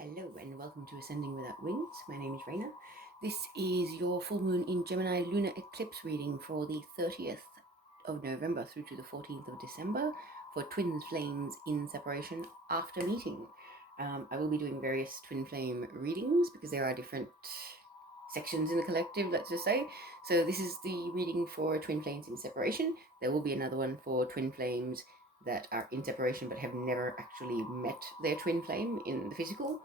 Hello and welcome to Ascending Without Wings. My name is Raina. This is your full moon in Gemini lunar eclipse reading for the 30th of November through to the 14th of December for twin flames in separation after meeting. I will be doing various twin flame readings because there are different sections in the collective, let's just say. So this is the reading for twin flames in separation. There will be another one for twin flames that are in separation but have never actually met their twin flame in the physical.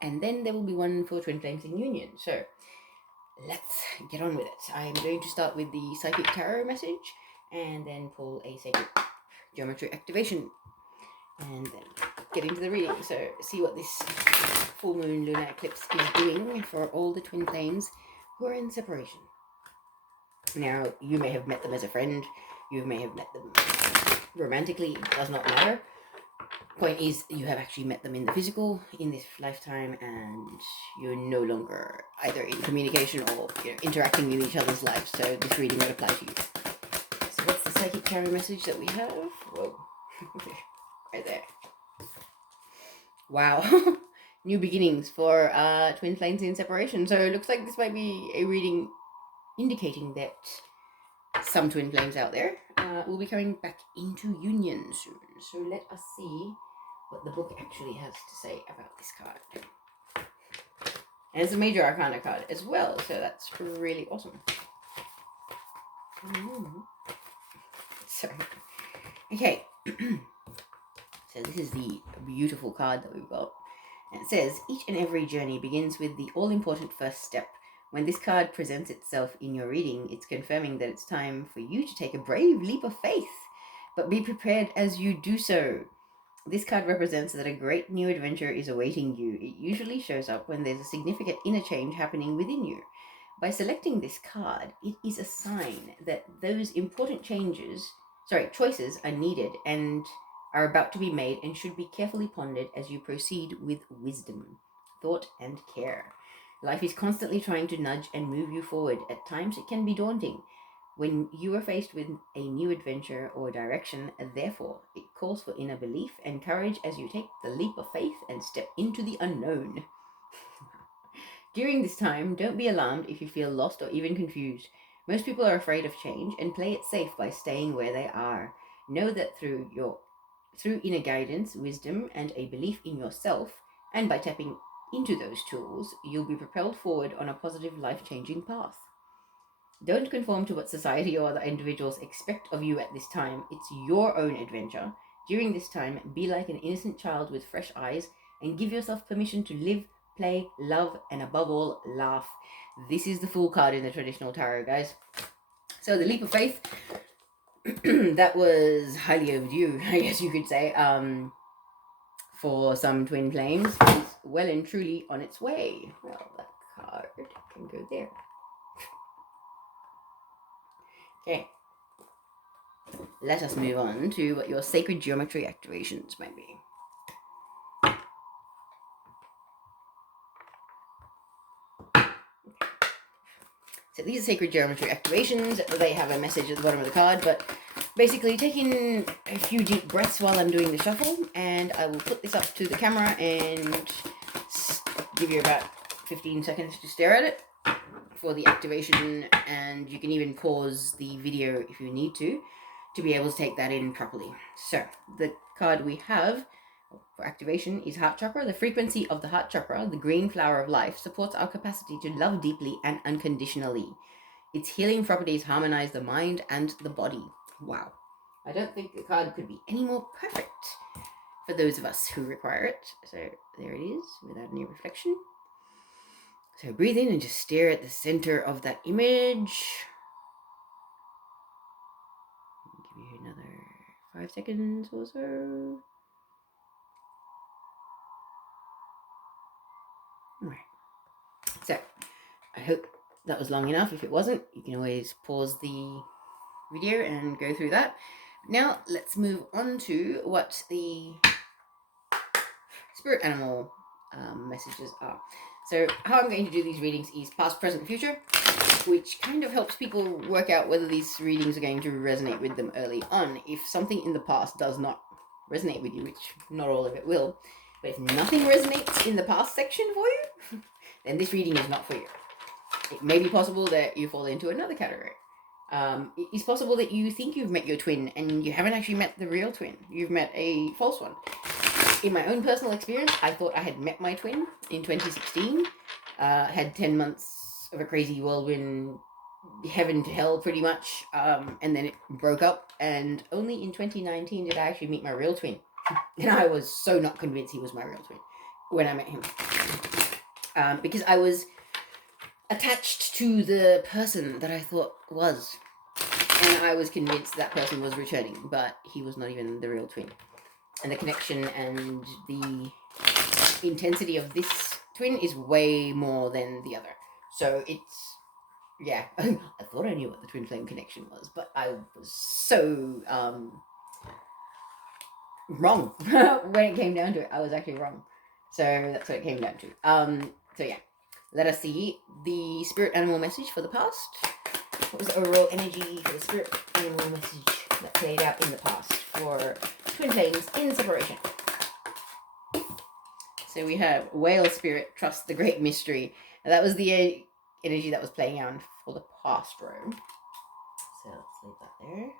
And then there will be one for twin flames in union. So let's get on with it. I'm going to start with the psychic tarot message and then pull a sacred geometry activation and then get into the reading. So see what this full moon lunar eclipse is doing for all the twin flames who are in separation. Now, you may have met them as a friend, you may have met them romantically, it does not matter. Point is, you have actually met them in the physical in this lifetime, and you're no longer either in communication or interacting with each other's lives. So this reading would apply to you. So what's the psychic tarot message that we have? Whoa, right there. Wow, new beginnings for twin flames in separation. So it looks like this might be a reading indicating that some twin flames out there will be coming back into union soon. So let us see what the book actually has to say about this card. And it's a major arcana card as well, so that's really awesome. So, okay. So this is the beautiful card that we've got. And it says, each and every journey begins with the all-important first step. When this card presents itself in your reading, it's confirming that it's time for you to take a brave leap of faith. But be prepared as you do so. This card represents that a great new adventure is awaiting you. It usually shows up when there's a significant inner change happening within you. By selecting this card, it is a sign that those important choices are needed and are about to be made and should be carefully pondered as you proceed with wisdom, thought, and care. Life is constantly trying to nudge and move you forward. At times, it can be daunting. When you are faced with a new adventure or direction, therefore, it calls for inner belief and courage as you take the leap of faith and step into the unknown. During this time, don't be alarmed if you feel lost or even confused. Most people are afraid of change and play it safe by staying where they are. Know that through inner guidance, wisdom, and a belief in yourself, and by tapping into those tools, you'll be propelled forward on a positive, life-changing path. Don't conform to what society or other individuals expect of you at this time. It's your own adventure. During this time, be like an innocent child with fresh eyes and give yourself permission to live, play, love, and above all, laugh. This is the Fool card in the traditional tarot, guys. So the leap of faith, that was highly overdue, I guess you could say, for some twin flames, is well and truly on its way. Well, that card can go there. Okay, let us move on to what your sacred geometry activations might be. So these are sacred geometry activations. They have a message at the bottom of the card, but basically take in a few deep breaths while I'm doing the shuffle, and I will put this up to the camera and give you about 15 seconds to stare at it for the activation, and you can even pause the video if you need to be able to take that in properly. So the card we have for activation is Heart Chakra. The frequency of the Heart Chakra, the green flower of life, supports our capacity to love deeply and unconditionally. Its healing properties harmonize the mind and the body. Wow. I don't think the card could be any more perfect for those of us who require it. So there it is, without any reflection. So breathe in and just stare at the center of that image. I'll give you another 5 seconds or so. Alright. So I hope that was long enough. If it wasn't, you can always pause the video and go through that. Now let's move on to what the spirit animal messages are. So how I'm going to do these readings is past, present, future, which kind of helps people work out whether these readings are going to resonate with them early on. If something in the past does not resonate with you, which not all of it will, But if nothing resonates in the past section for you, then this reading is not for you. It may be possible that you fall into another category. It's possible that you think you've met your twin and you haven't actually met the real twin. You've met a false one. In my own personal experience, I thought I had met my twin in 2016. Had 10 months of a crazy whirlwind, heaven to hell pretty much, and then it broke up, and only in 2019 did I actually meet my real twin. And I was so not convinced he was my real twin when I met him. Because I was attached to the person that I thought was. And I was convinced that person was returning, but he was not even the real twin. And the connection and the intensity of this twin is way more than the other. So it's, yeah, I thought I knew what the twin flame connection was, but I was so wrong when it came down to it. I was actually wrong. So that's what it came down to. So yeah, let us see the spirit animal message for the past. What was the overall energy for the spirit animal message that played out in the past for twin flames in separation? So we have whale spirit, trust the great mystery. And that was the energy that was playing out for the past row. So let's leave that there.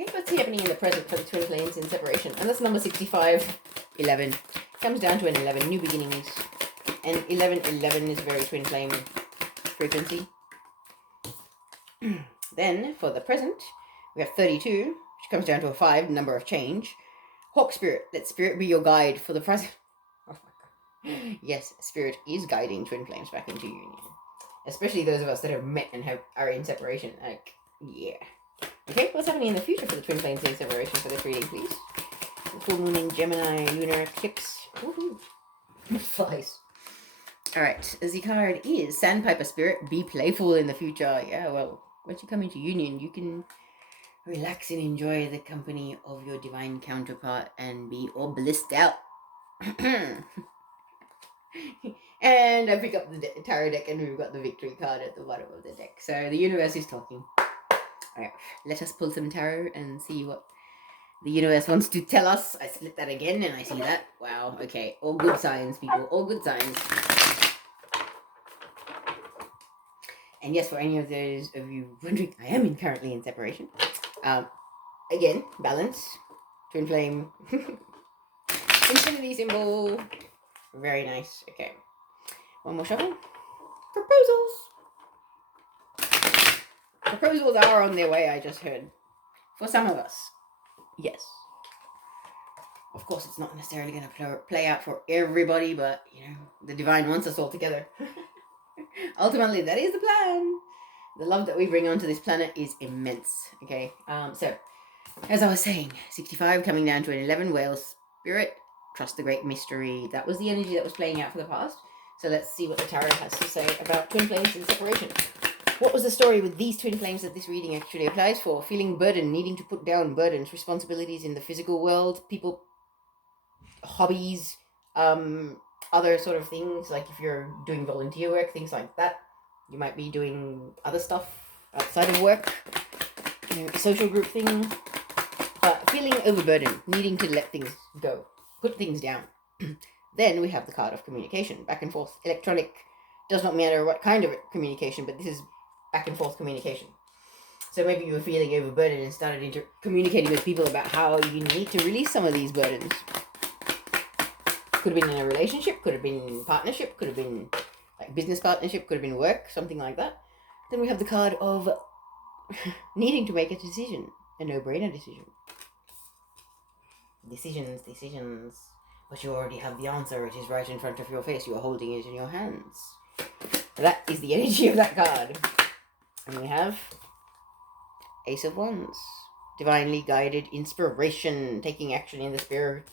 Okay, what's happening in the present for the twin flames in separation? And that's number 65, 11. Comes down to an 11, new beginnings. And 11 is a very twin flame frequency. Then for the present, we have 32, which comes down to a 5, number of change. Hawk spirit, let spirit be your guide for the present. Oh my god. Yes, spirit is guiding twin flames back into union. Especially those of us that have met and are in separation. Like, yeah. Okay, what's happening in the future for the twin flames in separation for this reading, please? The full moon in Gemini, lunar eclipse. Woohoo. Flies. Alright, the card is Sandpiper Spirit, be playful in the future. Yeah, well, once you come into union, you can relax and enjoy the company of your divine counterpart and be all blissed out. And I pick up the tarot deck and we've got the victory card at the bottom of the deck. So the universe is talking. Alright, let us pull some tarot and see what the universe wants to tell us. I split that again and I see that. Wow, okay. All good signs, people. All good signs. And yes, for any of those of you wondering, I am currently in separation. Again, balance. Twin flame. Infinity symbol. Very nice. Okay. One more shuffle. Proposals. Proposals are on their way, I just heard. For some of us. Yes. Of course, it's not necessarily going to play out for everybody, but, you know, the divine wants us all together. Ultimately, that is the plan. The love that we bring onto this planet is immense. Okay. So, as I was saying, 65 coming down to an 11, whale spirit, trust the great mystery. That was the energy that was playing out for the past. So let's see what the tarot has to say about twin flames in separation. What was the story with these twin flames that this reading actually applies for? Feeling burdened, needing to put down burdens, responsibilities in the physical world, people, hobbies, other sort of things, like if you're doing volunteer work, things like that. You might be doing other stuff outside of work, you know, social group thing. Feeling overburdened, needing to let things go, put things down. Then we have the card of communication, back and forth, electronic. Does not matter what kind of communication, but this is back and forth communication. So maybe you were feeling overburdened and started communicating with people about how you need to release some of these burdens. Could have been in a relationship, could have been in partnership, could have been like business partnership, could have been work, something like that. Then we have the card of needing to make a decision, a no-brainer decision. Decisions. But you already have the answer. It is right in front of your face. You are holding it in your hands. That is the energy of that card. And we have Ace of Wands. Divinely guided inspiration. Taking action in the spirit,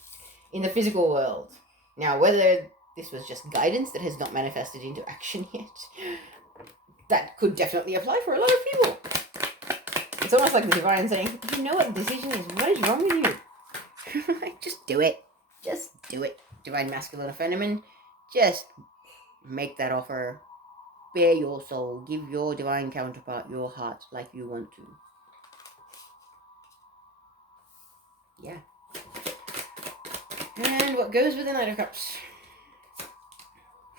in the physical world. Now, whether this was just guidance that has not manifested into action yet, that could definitely apply for a lot of people. It's almost like the divine saying, you know what the decision is? What is wrong with you? Just do it. Just do it. Divine masculine or feminine. Just make that offer. Bare your soul. Give your divine counterpart your heart like you want to. Yeah. And what goes with the Knight of Cups?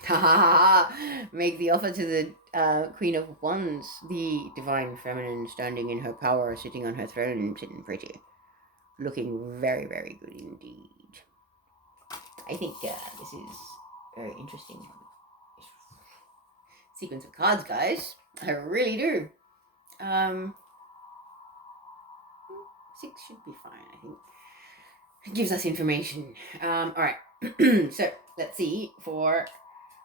Ha ha ha! Make the offer to the Queen of Wands, the divine feminine, standing in her power, sitting on her throne, sitting pretty, looking very, very good indeed. I think this is very interesting sequence of cards, guys. I really do. 6 should be fine, I think. It gives us information. All right. So let's see for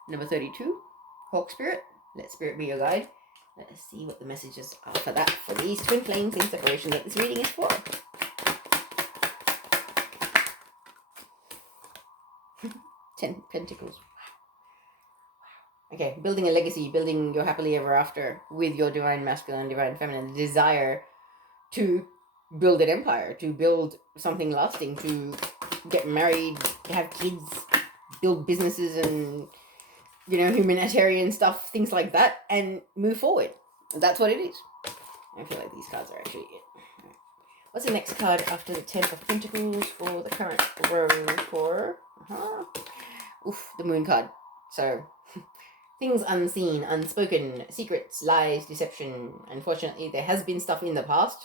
number 32, Hawk Spirit. Let Spirit be your guide. Let us see what the messages are for that, for these twin flames in separation that this reading is for. 10 Pentacles. Okay, building a legacy, building your happily ever after with your divine masculine and divine feminine. The desire to build an empire, to build something lasting, to get married, have kids, build businesses and, humanitarian stuff, things like that, and move forward. That's what it is. I feel like these cards are actually it. What's the next card after the 10 of Pentacles for the current row for... the Moon card. So, things unseen, unspoken, secrets, lies, deception. Unfortunately, there has been stuff in the past,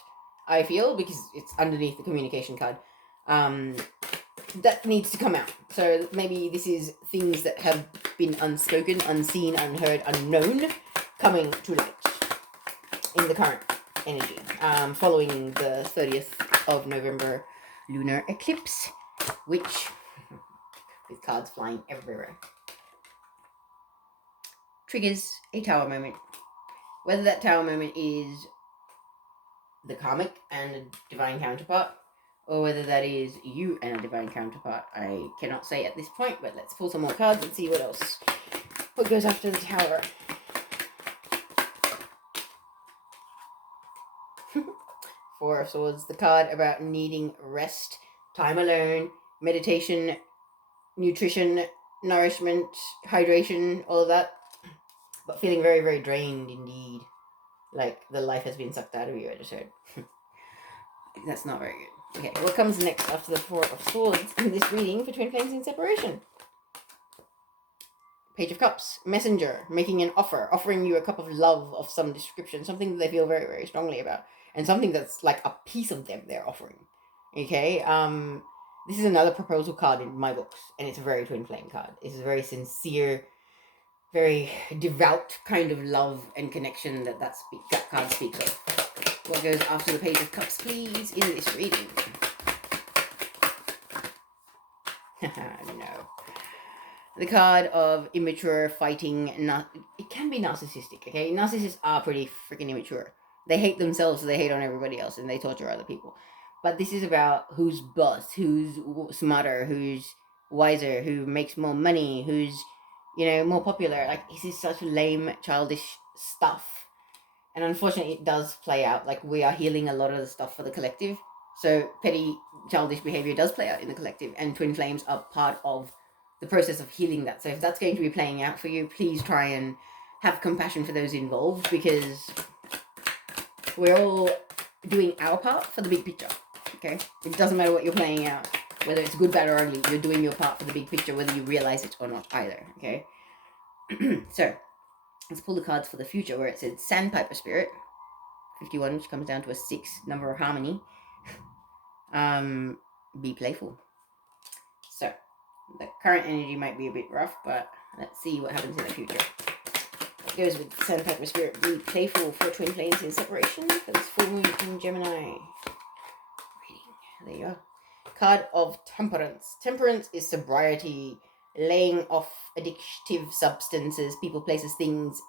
I feel, because it's underneath the communication card, that needs to come out. So maybe this is things that have been unspoken, unseen, unheard, unknown, coming to light in the current energy, following the 30th of November lunar eclipse, which, with cards flying everywhere, triggers a tower moment. Whether that tower moment is the karmic and a divine counterpart, or whether that is you and a divine counterpart, I cannot say at this point, but let's pull some more cards and see what goes after the tower. Four of Swords, the card about needing rest, time alone, meditation, nutrition, nourishment, hydration, all of that, but feeling very, very drained indeed. Like the life has been sucked out of you, I just heard. That's not very good. Okay, what comes next after the Four of Swords in this reading for twin flames in separation? Page of Cups, messenger, making an offer, offering you a cup of love of some description, something that they feel very, very strongly about, and something that's like a piece of them they're offering. Okay, this is another proposal card in my books, and it's a very twin flame card. It's a very sincere, very devout kind of love and connection that card speaks of. What goes after the Page of Cups, please, in this reading? No. The card of immature fighting. It can be narcissistic, okay? Narcissists are pretty freaking immature. They hate themselves, so they hate on everybody else, and they torture other people. But this is about who's boss, who's smarter, who's wiser, who makes more money, who's, more popular. Like, this is such lame, childish stuff. And unfortunately, it does play out. Like, we are healing a lot of the stuff for the collective. So petty, childish behavior does play out in the collective. And twin flames are part of the process of healing that. So if that's going to be playing out for you, please try and have compassion for those involved. Because we're all doing our part for the big picture. Okay? It doesn't matter what you're playing out. Whether it's good, bad, or ugly. You're doing your part for the big picture, whether you realize it or not either. Okay? So, let's pull the cards for the future, where it says Sandpiper Spirit, 51, which comes down to a 6, number of harmony. Be playful. So, the current energy might be a bit rough, but let's see what happens in the future. It goes with Sandpiper Spirit, be playful for twin flames in separation for this full moon in Gemini. Reading. There you are. Card of Temperance. Temperance is sobriety, laying off addictive substances, people, places, things,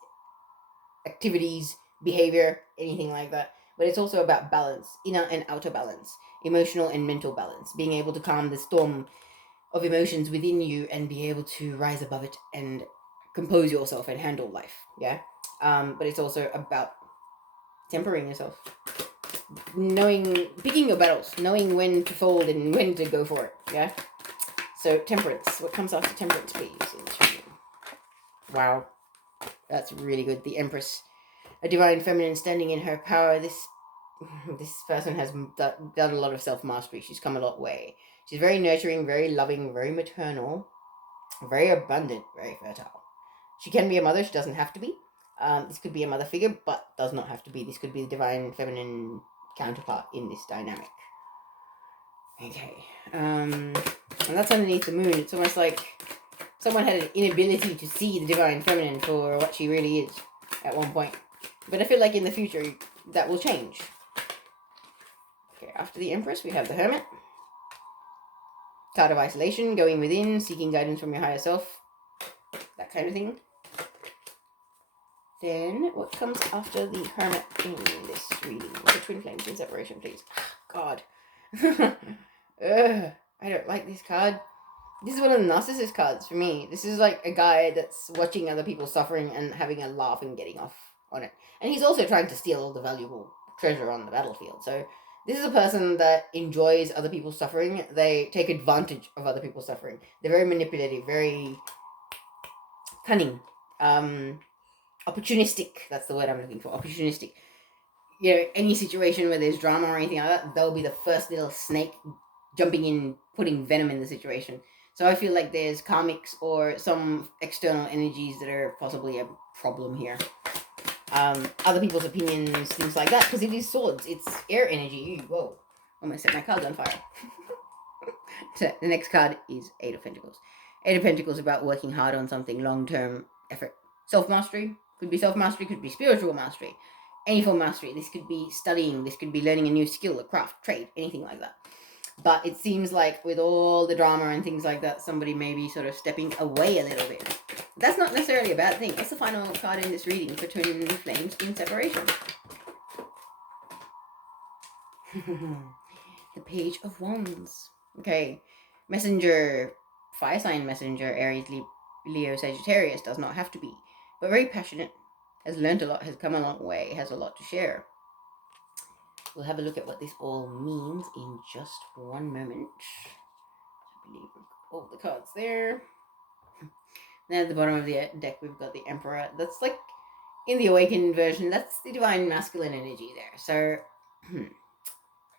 activities, behavior, anything like that. But it's also about balance, inner and outer balance, emotional and mental balance, being able to calm the storm of emotions within you and be able to rise above it and compose yourself and handle life. Yeah. But it's also about tempering yourself, picking your battles, knowing when to fold and when to go for it. Yeah. So Temperance. What comes after Temperance, please? Wow, that's really good. The Empress, a divine feminine standing in her power. This person has done a lot of self-mastery. She's come a long way. She's very nurturing, very loving, very maternal, very abundant, very fertile. She can be a mother, she doesn't have to be. This could be a mother figure, but does not have to be. This could be the divine feminine counterpart in this dynamic. Okay. And that's underneath the moon. It's almost like someone had an inability to see the divine feminine for what she really is at one point. But I feel like in the future, that will change. Okay, after the Empress, we have the Hermit. Card of isolation, going within, seeking guidance from your higher self. That kind of thing. Then, what comes after the Hermit in this reading? The Twin Flames in separation, please. God. I don't like this card. This is one of the narcissist cards for me. This is like a guy that's watching other people suffering and having a laugh and getting off on it. And he's also trying to steal all the valuable treasure on the battlefield. So this is a person that enjoys other people's suffering. They take advantage of other people's suffering. They're very manipulative, very cunning, opportunistic. That's the word I'm looking for. Opportunistic. You know, any situation where there's drama or anything like that, they'll be the first little snake jumping in, putting venom in the situation. So I feel like there's karmics or some external energies that are possibly a problem here. Other people's opinions, things like that, because it is swords. It's air energy. Whoa. I'm going to set my cards on fire. So the next card is Eight of Pentacles. Eight of Pentacles about working hard on something, long-term effort. Self-mastery. Could be self-mastery, could be spiritual mastery. Any form of mastery. This could be studying. This could be learning a new skill, a craft, trade, anything like that. But it seems like with all the drama and things like that, somebody may be sort of stepping away a little bit. That's not necessarily a bad thing. That's the final card in this reading for Twin Flames in separation. The Page of Wands. Okay. Messenger, fire sign messenger, Aries, Leo, Sagittarius, does not have to be. But very passionate, has learned a lot, has come a long way, has a lot to share. We'll have a look at what this all means in just one moment. I believe we've got all the cards there. Then at the bottom of the deck, we've got the Emperor. That's like, in the Awakened version, that's the divine masculine energy there. So,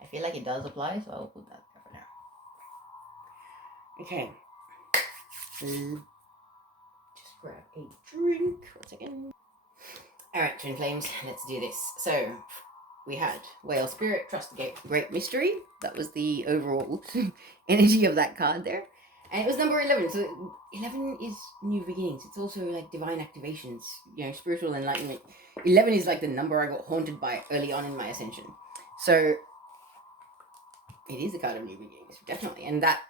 I feel like it does apply, so I'll put that there for now. Okay. Just grab a drink. 1 second. Alright, Twin Flames, let's do this. So, we had Whale Spirit, Trust the Great Mystery. That was the overall energy of that card there. And it was number 11. So 11 is new beginnings. It's also like divine activations, you know, spiritual enlightenment. 11 is like the number I got haunted by early on in my ascension. So it is a card of new beginnings, definitely. And that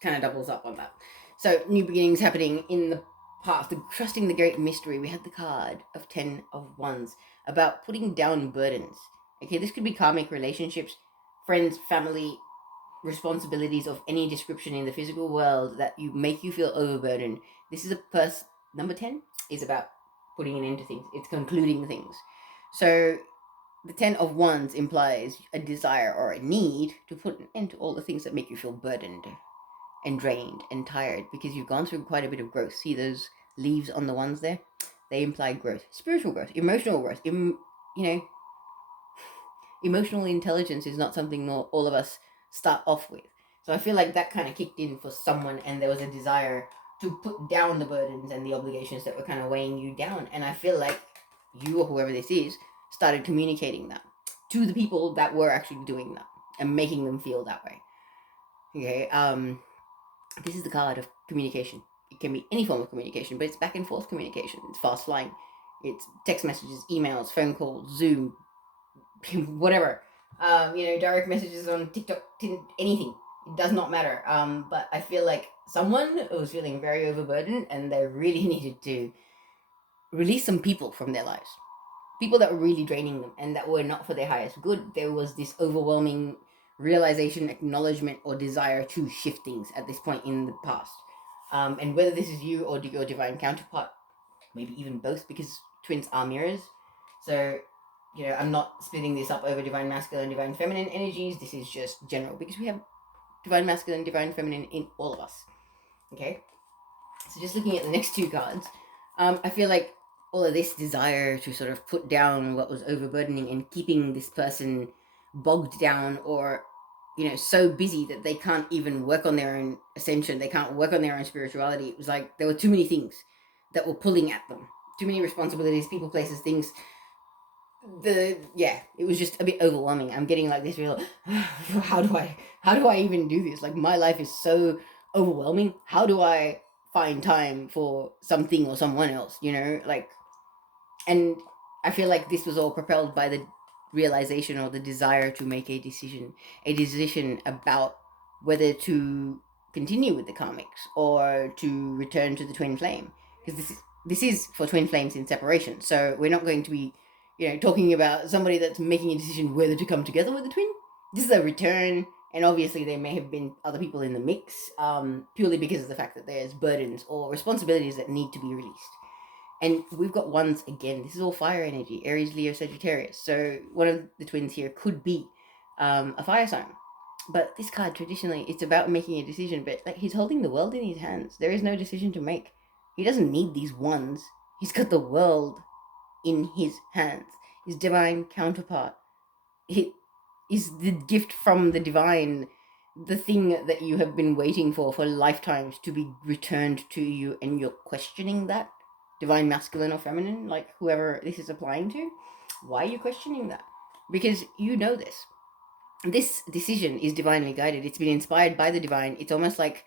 kind of doubles up on that. So new beginnings happening in the past. Trusting the Great Mystery. We had the card of 10 of Wands about putting down burdens. Okay, this could be karmic relationships, friends, family, responsibilities of any description in the physical world that make you feel overburdened. This is a number 10 is about putting an end to things. It's concluding things. So the 10 of Wands implies a desire or a need to put an end to all the things that make you feel burdened and drained and tired, because you've gone through quite a bit of growth. See those leaves on the ones there? They imply growth, spiritual growth, emotional growth. Emotional intelligence is not something all of us start off with. So I feel like that kind of kicked in for someone, and there was a desire to put down the burdens and the obligations that were kind of weighing you down. And I feel like you, or whoever this is, started communicating that to the people that were actually doing that and making them feel that way. Okay, this is the card of communication. It can be any form of communication, but it's back and forth communication. It's fast flying. It's text messages, emails, phone calls, Zoom, whatever. Direct messages on TikTok, anything. It does not matter. But I feel like someone was feeling very overburdened, and they really needed to release some people from their lives. People that were really draining them and that were not for their highest good. There was this overwhelming realization, acknowledgement, or desire to shift things at this point in the past. And whether this is you or your divine counterpart, maybe even both, because twins are mirrors. So, I'm not splitting this up over divine masculine, divine feminine energies. This is just general, because we have divine masculine, divine feminine in all of us. Okay? So just looking at the next two cards, I feel like all of this desire to sort of put down what was overburdening and keeping this person bogged down or so busy that they can't even work on their own ascension. They can't work on their own spirituality. It was like there were too many things that were pulling at them. Too many responsibilities, people, places, things. It was just a bit overwhelming. I'm getting like this real, how do I even do this? Like my life is so overwhelming. How do I find time for something or someone else? Like, and I feel like this was all propelled by the realization or the desire to make a decision about whether to continue with the comics or to return to the twin flame, because this is for twin flames in separation. So we're not going to be, talking about somebody that's making a decision whether to come together with the twin. This is a return, and obviously there may have been other people in the mix, purely because of the fact that there's burdens or responsibilities that need to be released. And we've got ones again. This is all fire energy: Aries, Leo, Sagittarius. So one of the twins here could be a fire sign. But this card, traditionally, it's about making a decision. But like, he's holding the world in his hands. There is no decision to make. He doesn't need these ones. He's got the world in his hands. His divine counterpart. It is the gift from the divine, the thing that you have been waiting for lifetimes to be returned to you, and you're questioning that. Divine masculine or feminine, like whoever this is applying to. Why are you questioning that? Because you know this decision is divinely guided. It's been inspired by the divine. It's almost like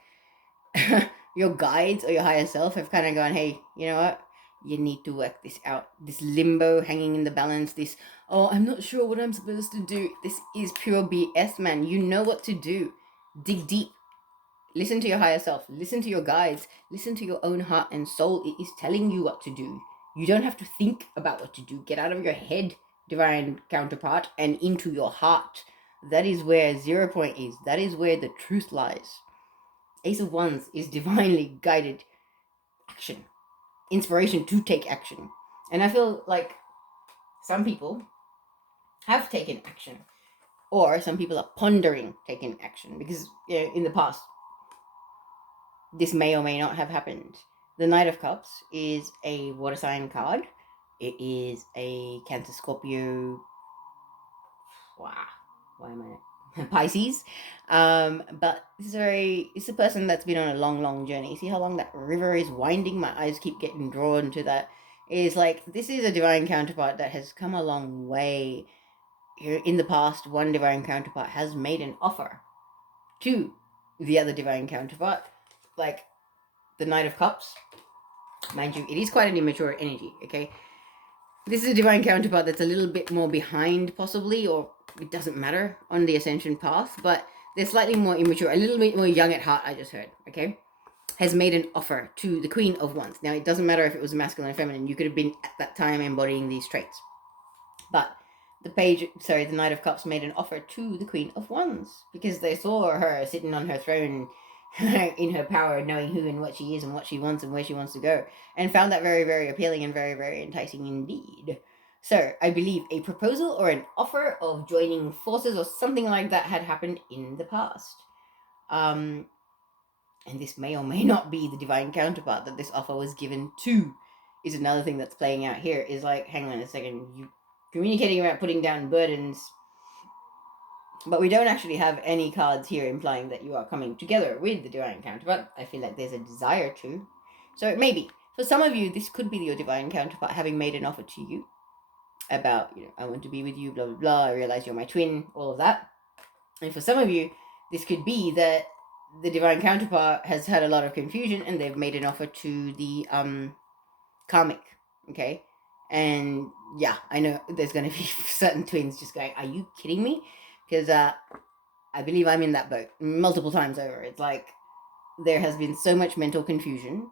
your guides or your higher self have kind of gone, hey, you know what? You need to work this out. This limbo hanging in the balance, this, oh, I'm not sure what I'm supposed to do. This is pure BS, man. You know what to do. Dig deep. Listen to your higher self. Listen to your guides. Listen to your own heart and soul. It is telling you what to do. You don't have to think about what to do. Get out of your head, divine counterpart, and into your heart. That is where 0 point is. That is where the truth lies. Ace of Wands is divinely guided action. Inspiration to take action. And I feel like some people have taken action. Or some people are pondering taking action. Because in the past, this may or may not have happened. The Knight of Cups is a water sign card. It is a Cancer, Scorpio. Wow. Why am I Pisces? But it's a person that's been on a long, long journey. See how long that river is winding? My eyes keep getting drawn to that. It's like, this is a divine counterpart that has come a long way. In the past, one divine counterpart has made an offer to the other divine counterpart. Like the Knight of Cups, mind you, it is quite an immature energy, okay? This is a divine counterpart that's a little bit more behind, possibly, or it doesn't matter, on the ascension path, but they're slightly more immature, a little bit more young at heart, I just heard, okay? Has made an offer to the Queen of Wands. Now, it doesn't matter if it was masculine or feminine. You could have been, at that time, embodying these traits. But the Knight of Cups made an offer to the Queen of Wands because they saw her sitting on her throne in her power, knowing who and what she is and what she wants and where she wants to go, and found that very, very appealing and very, very enticing indeed. So I believe a proposal or an offer of joining forces or something like that had happened in the past. And this may or may not be the divine counterpart that this offer was given to, is another thing that's playing out here. Is like, hang on a second, you communicating about putting down burdens, but we don't actually have any cards here implying that you are coming together with the divine counterpart. I feel like there's a desire to. So maybe, for some of you, this could be your divine counterpart having made an offer to you about, I want to be with you, blah, blah, blah, I realize you're my twin, all of that. And for some of you, this could be that the divine counterpart has had a lot of confusion and they've made an offer to the karmic, okay? And yeah, I know there's going to be certain twins just going, are you kidding me? Because I believe I'm in that boat multiple times over. It's like there has been so much mental confusion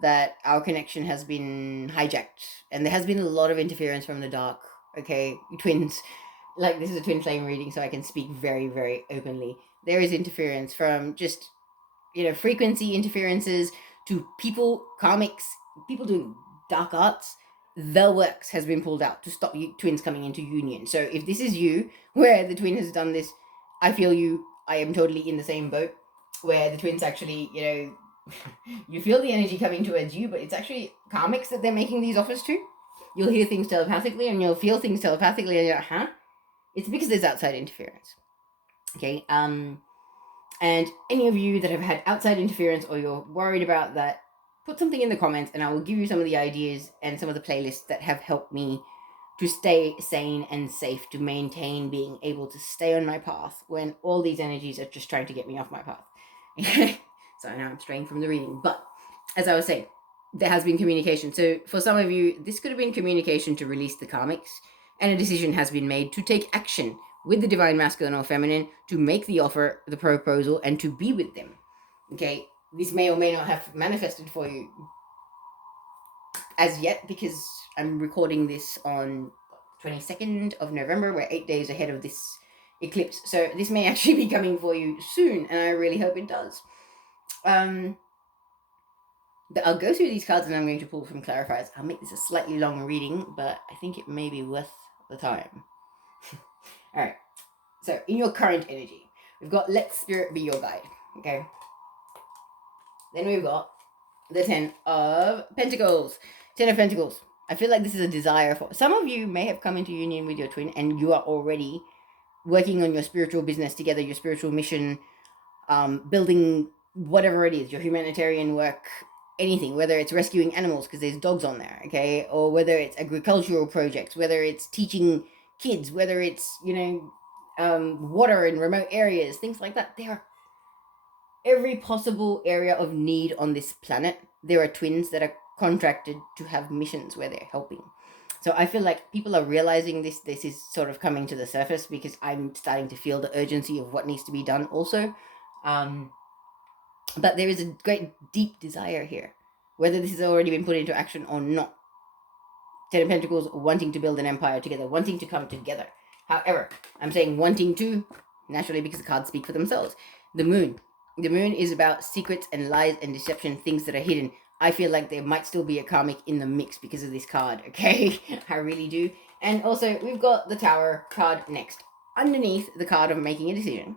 that our connection has been hijacked. And there has been a lot of interference from the dark, okay? Twins, like this is a twin flame reading, so I can speak very, very openly. There is interference from just, frequency interferences to people, karmics, people doing dark arts. The works has been pulled out to stop you twins coming into union. So if this is you, where the twin has done this, I feel you. I am totally in the same boat, where the twins actually, you feel the energy coming towards you, but it's actually karmics that they're making these offers to. You'll hear things telepathically and you'll feel things telepathically and you're like, huh? It's because there's outside interference. Okay. And any of you that have had outside interference or you're worried about that, put something in the comments and I will give you some of the ideas and some of the playlists that have helped me to stay sane and safe, to maintain being able to stay on my path when all these energies are just trying to get me off my path. So I know I'm straying from the reading, but as I was saying, there has been communication. So for some of you, this could have been communication to release the karmics, and a decision has been made to take action with the divine masculine or feminine, to make the offer, the proposal, and to be with them. Okay, this may or may not have manifested for you as yet, because I'm recording this on 22nd of November. We're 8 days ahead of this eclipse, so this may actually be coming for you soon, and I really hope it does. I'll go through these cards and I'm going to pull from clarifiers. I'll make this a slightly long reading, but I think it may be worth the time. All right. So in your current energy, we've got let spirit be your guide. Okay. Then we've got the 10 of Pentacles. 10 of Pentacles. I feel like this is a desire for some of you. May have come into union with your twin and you are already working on your spiritual business together, your spiritual mission, building whatever it is, your humanitarian work, anything, whether it's rescuing animals because there's dogs on there, okay, or whether it's agricultural projects, whether it's teaching kids, whether it's, water in remote areas, things like that. There are every possible area of need on this planet. There are twins that are contracted to have missions where they're helping. So I feel like people are realizing this is sort of coming to the surface, because I'm starting to feel the urgency of what needs to be done also. But there is a great deep desire here, whether this has already been put into action or not. Ten of Pentacles wanting to build an empire together, wanting to come together. However, I'm saying wanting to, naturally, because the cards speak for themselves. The moon. The moon is about secrets and lies and deception, things that are hidden. I feel like there might still be a karmic in the mix because of this card, okay? I really do. And also, we've got the Tower card next. Underneath the card of making a decision,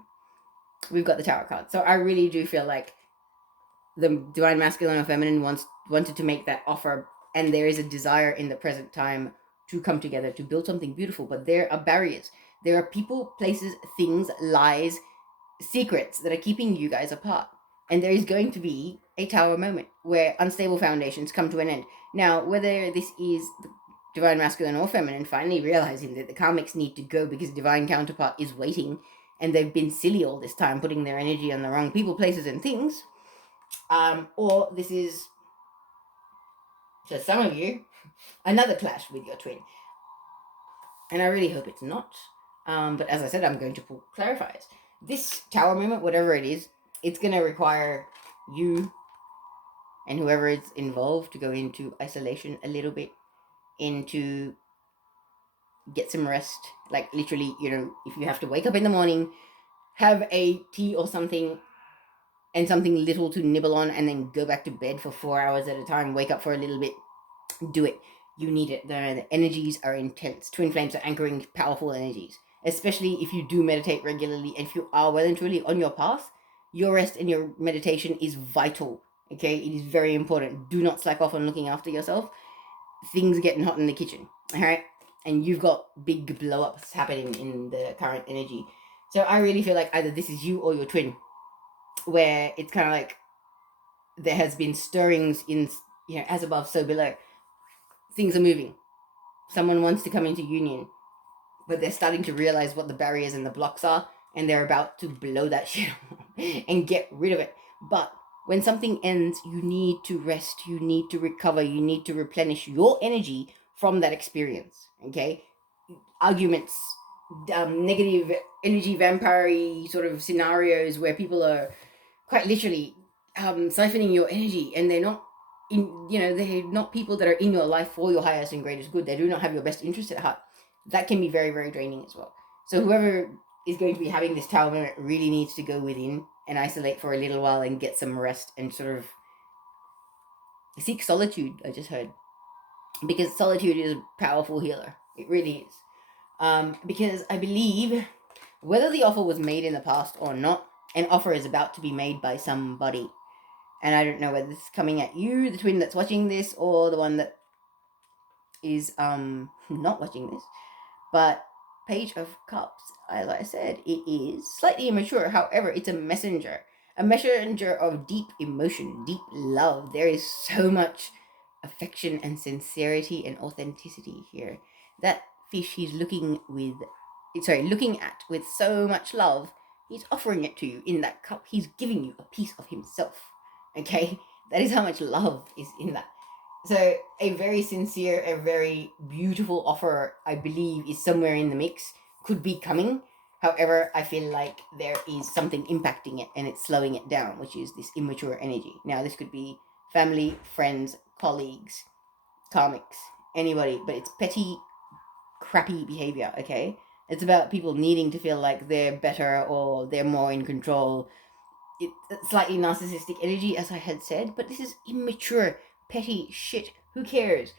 we've got the Tower card. So I really do feel like the divine masculine or feminine wanted to make that offer, and there is a desire in the present time to come together to build something beautiful. But there are barriers. There are people, places, things, lies, secrets that are keeping you guys apart. And there is going to be a Tower moment where unstable foundations come to an end. Now, whether this is the divine masculine or feminine finally realizing that the karmics need to go because divine counterpart is waiting, and they've been silly all this time, putting their energy on the wrong people, places, and things. Or this is, to some of you, another clash with your twin. And I really hope it's not. But as I said, I'm going to pull clarifiers. This Tower moment, whatever it is, it's going to require you and whoever is involved to go into isolation a little bit, into get some rest. Like literally, if you have to wake up in the morning, have a tea or something, and something little to nibble on, and then go back to bed for 4 hours at a time, wake up for a little bit, do it. You need it. The energies are intense. Twin flames are anchoring powerful energies, especially if you do meditate regularly, and if you are well and truly on your path, your rest and your meditation is vital. Okay, it is very important. Do not slack off on looking after yourself. Things are getting hot in the kitchen, all right, and you've got big blow ups happening in the current energy. So I really feel like either this is you or your twin, where it's kind of like there has been stirrings in, as above so below. Things are moving. Someone wants to come into union, but they're starting to realize what the barriers and the blocks are, and they're about to blow that shit and get rid of it. But when something ends, you need to rest, you need to recover, you need to replenish your energy from that experience. Okay, arguments, negative energy vampire sort of scenarios where people are quite literally siphoning your energy, and they're not they're not people that are in your life for your highest and greatest good. They do not have your best interest at heart. That can be very, very draining as well. So whoever is going to be having this Tower moment really needs to go within and isolate for a little while and get some rest and sort of seek solitude. I just heard, because solitude is a powerful healer. It really is. Because I believe, whether the offer was made in the past or not, an offer is about to be made by somebody. And I don't know whether this is coming at you, the twin that's watching this, or the one that is not watching this. But Page of Cups, as I said, it is slightly immature. However, it's a messenger of deep emotion, deep love. There is so much affection and sincerity and authenticity here. That fish he's looking at with so much love, he's offering it to you in that cup. He's giving you a piece of himself. Okay? That is how much love is in that. So a very sincere, a very beautiful offer, I believe, is somewhere in the mix, could be coming. However, I feel like there is something impacting it and it's slowing it down, which is this immature energy. Now, this could be family, friends, colleagues, karmics, anybody, but it's petty, crappy behavior, okay? It's about people needing to feel like they're better or they're more in control. It's slightly narcissistic energy, as I had said, but this is immature, petty shit. Who cares?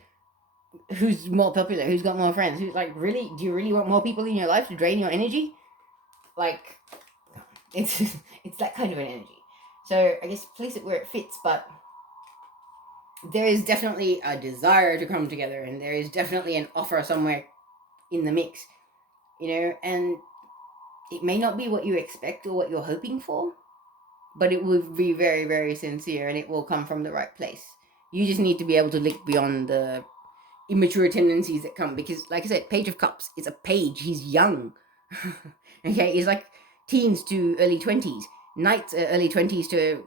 Who's more popular? Who's got more friends? Who's like, really? Do you really want more people in your life to drain your energy? Like, it's it's that kind of an energy. So I guess place it where it fits, but there is definitely a desire to come together, and there is definitely an offer somewhere in the mix, and it may not be what you expect or what you're hoping for, but it will be very, very sincere and it will come from the right place. You just need to be able to look beyond the immature tendencies that come, because, like I said, Page of Cups is a page. He's young. Okay, he's like teens to early 20s. Knights are early 20s to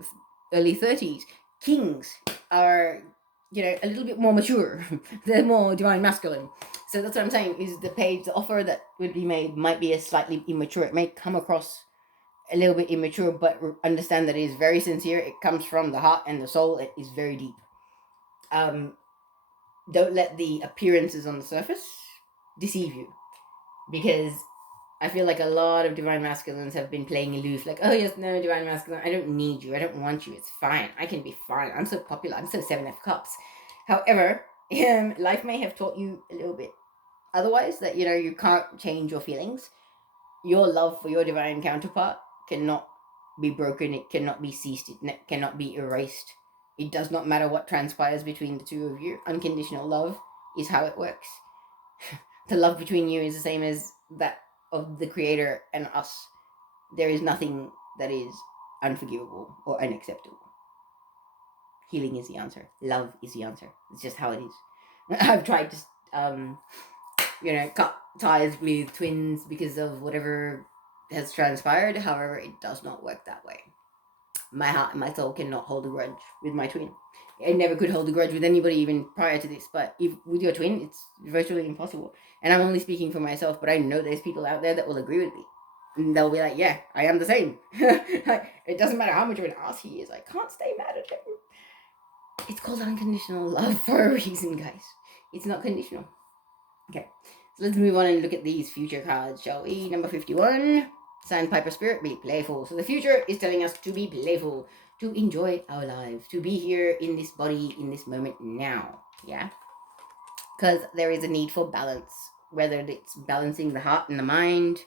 early 30s. Kings are, a little bit more mature. They're more divine masculine. So that's what I'm saying, is the page, the offer that would be made might be a slightly immature. It may come across a little bit immature, but understand that it is very sincere. It comes from the heart and the soul. It is very deep. Don't let the appearances on the surface deceive you, because I feel like a lot of divine masculines have been playing aloof, like, oh yes, no, divine masculine, I don't need you, I don't want you, it's fine, I can be fine, I'm so popular, I'm so 7 of Cups. However, life may have taught you a little bit otherwise, that you can't change your feelings. Your love for your divine counterpart cannot be broken, it cannot be ceased, it cannot be erased. It does not matter what transpires between the two of you. Unconditional love is how it works. The love between you is the same as that of the Creator and us. There is nothing that is unforgivable or unacceptable. Healing is the answer. Love is the answer. It's just how it is. I've tried to, cut ties with twins because of whatever has transpired. However, it does not work that way. My heart and my soul cannot hold a grudge with my twin. I never could hold a grudge with anybody even prior to this, but with your twin, it's virtually impossible. And I'm only speaking for myself, but I know there's people out there that will agree with me. And they'll be like, yeah, I am the same. It doesn't matter how much of an ass he is, I can't stay mad at him. It's called unconditional love for a reason, guys. It's not conditional. Okay, so let's move on and look at these future cards, shall we? Number 51. Sandpiper Spirit, be playful. So the future is telling us to be playful, to enjoy our lives, to be here in this body, in this moment now. Yeah? Because there is a need for balance, whether it's balancing the heart and the mind,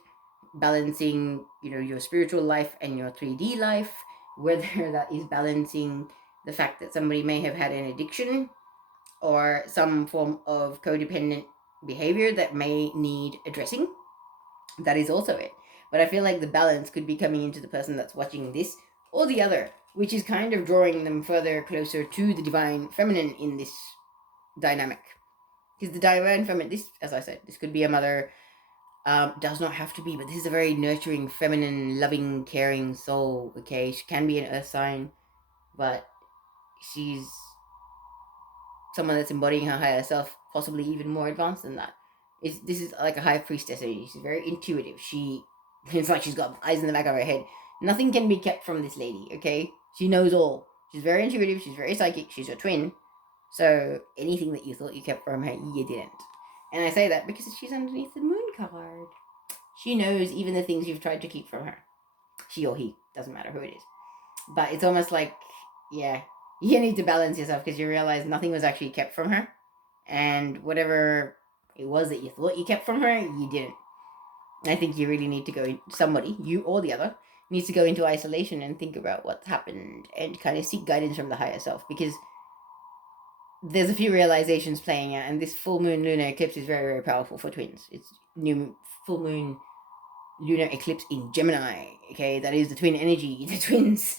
balancing, your spiritual life and your 3D life, whether that is balancing the fact that somebody may have had an addiction or some form of codependent behavior that may need addressing. That is also it. But I feel like the balance could be coming into the person that's watching this or the other, which is kind of drawing them further closer to the divine feminine in this dynamic. Because the divine feminine, this, as I said, this could be a mother, does not have to be, but this is a very nurturing, feminine, loving, caring soul, okay? She can be an earth sign, but she's someone that's embodying her higher self, possibly even more advanced than that. This is like a high priestess energy. She's very intuitive. It's like she's got eyes in the back of her head. Nothing can be kept from this lady, okay? She knows all. She's very intuitive. She's very psychic. She's your twin. So anything that you thought you kept from her, you didn't. And I say that because she's underneath the moon card. She knows even the things you've tried to keep from her. She or he. Doesn't matter who it is. But it's almost like, yeah, you need to balance yourself, because you realize nothing was actually kept from her. And whatever it was that you thought you kept from her, you didn't. I think you really need to go, somebody, you or the other, needs to go into isolation and think about what's happened and kind of seek guidance from the higher self, because there's a few realizations playing out, and this full moon lunar eclipse is very, very powerful for twins. It's new full moon lunar eclipse in Gemini. Okay, that is the twin energy, the twins.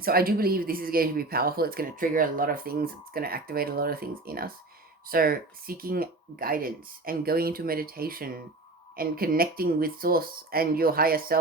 So I do believe this is going to be powerful. It's going to trigger a lot of things. It's going to activate a lot of things in us. So seeking guidance and going into meditation and connecting with source and your higher self